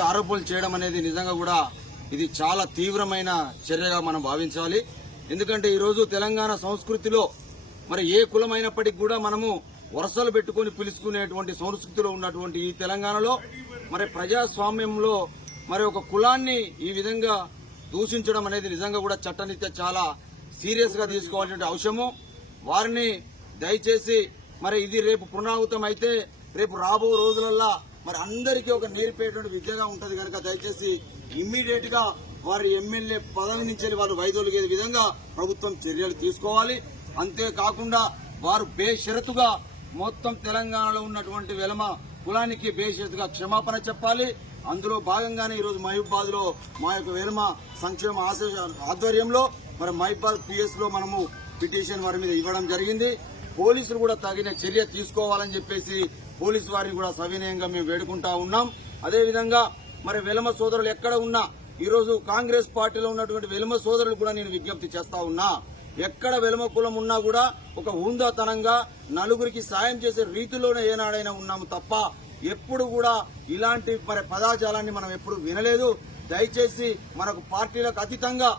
ఆరోపణలు చేయడం అనేది నిజంగా కూడా ఇది చాలా తీవ్రమైన చర్యగా మనం భావించాలి. ఎందుకంటే ఈరోజు తెలంగాణ సంస్కృతిలో మరి ఏ కులమైనప్పటికీ కూడా మనము వరుసలు పెట్టుకొని పిలుచుకునేటువంటి సంస్కృతిలో ఉన్నటువంటి ఈ తెలంగాణలో మరి ప్రజాస్వామ్యంలో మరి ఒక కులాన్ని ఈ విధంగా దూషించడం అనేది నిజంగా కూడా చట్టరీత్యా చాలా సీరియస్గా తీసుకోవాల్సిన అవసరము. వారిని దయచేసి మరి ఇది రేపు పునరావృతం అయితే రేపు రాబో రోజులల్లా మరి అందరికీ ఒక నేర్పేటువంటి విద్యగా ఉంటది కనుక దయచేసి ఇమ్మీడియట్గా వారి ఎమ్మెల్యే పదవి నుంచి వారు వైదొలిగే విధంగా ప్రభుత్వం చర్యలు తీసుకోవాలి. అంతేకాకుండా వారు బేషరతుగా మొత్తం తెలంగాణలో ఉన్నటువంటి వెలమ కులానికి బేషరతుగా క్షమాపణ చెప్పాలి. అందులో భాగంగానే ఈరోజు మహిబాద్లో మా యొక్క వెలమ సంక్షేమ ఆశ- ఆధ్వర్యంలో మరి మహిబాద్ పిఎస్లో మనము పిటిషన్ వారి మీద ఇవ్వడం జరిగింది. పోలీసులు కూడా తగిన చర్య తీసుకోవాలని చెప్పేసి పోలీసు వారిని కూడా సవినయంగా మేము వేడుకుంటా ఉన్నాం. అదేవిధంగా మరి వెలమ సోదరులు ఎక్కడ ఉన్నా ఈరోజు కాంగ్రెస్ పార్టీలో ఉన్నటువంటి వెలమ సోదరులు కూడా నేను విజ్ఞప్తి చేస్తా ఉన్నా. ఎక్కడ వెలమ కులం ఉన్నా కూడా ఒక హుందాతనంగా నలుగురికి సాయం చేసే రీతిలోనే ఏనాడైనా ఉన్నాము తప్ప ఎప్పుడు కూడా ఇలాంటి మరి పదాజాలాన్ని మనం ఎప్పుడు వినలేదు. దయచేసి మనకు పార్టీలకు అతీతంగా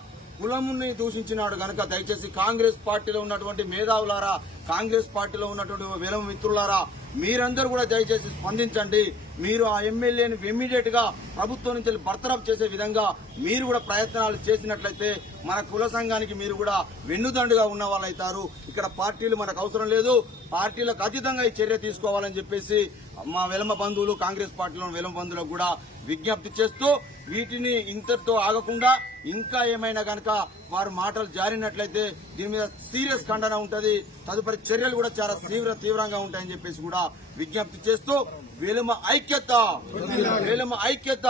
కులముని దూషించినాడు గనక దయచేసి కాంగ్రెస్ పార్టీలో ఉన్నటువంటి మేధావులారా కాంగ్రెస్ పార్టీలో ఉన్నటువంటి విలమ మిత్రులారా మీరందరూ కూడా దయచేసి స్పందించండి. మీరు ఆ ఎమ్మెల్యేని ఇమ్మీడియట్గా ప్రభుత్వం నుంచి బర్తరఫ్ చేసే విధంగా మీరు కూడా ప్రయత్నాలు చేసినట్లయితే మన కుల సంఘానికి మీరు కూడా వెన్నుదండుగా ఉన్న వాళ్ళైతారు ఇక్కడ పార్టీలు మనకు అవసరం లేదు. పార్టీలకు అతీతంగా ఈ చర్య తీసుకోవాలని చెప్పేసి మా వెలమ బంధువులు కాంగ్రెస్ పార్టీలో వెలమ బంధువులకు కూడా విజ్ఞప్తి చేస్తూ వీటిని ఇంతటితో ఆగకుండా ఇంకా ఏమైనా కనుక వారు మాటలు జారినట్లయితే దీని మీద సీరియస్ ఖండన ఉంటుంది. తదుపరి చర్యలు కూడా చాలా తీవ్ర తీవ్రంగా ఉంటాయని చెప్పేసి కూడా విజ్ఞప్తి చేస్తూ వెలుమ ఐక్యత వెలుమ ఐక్యత.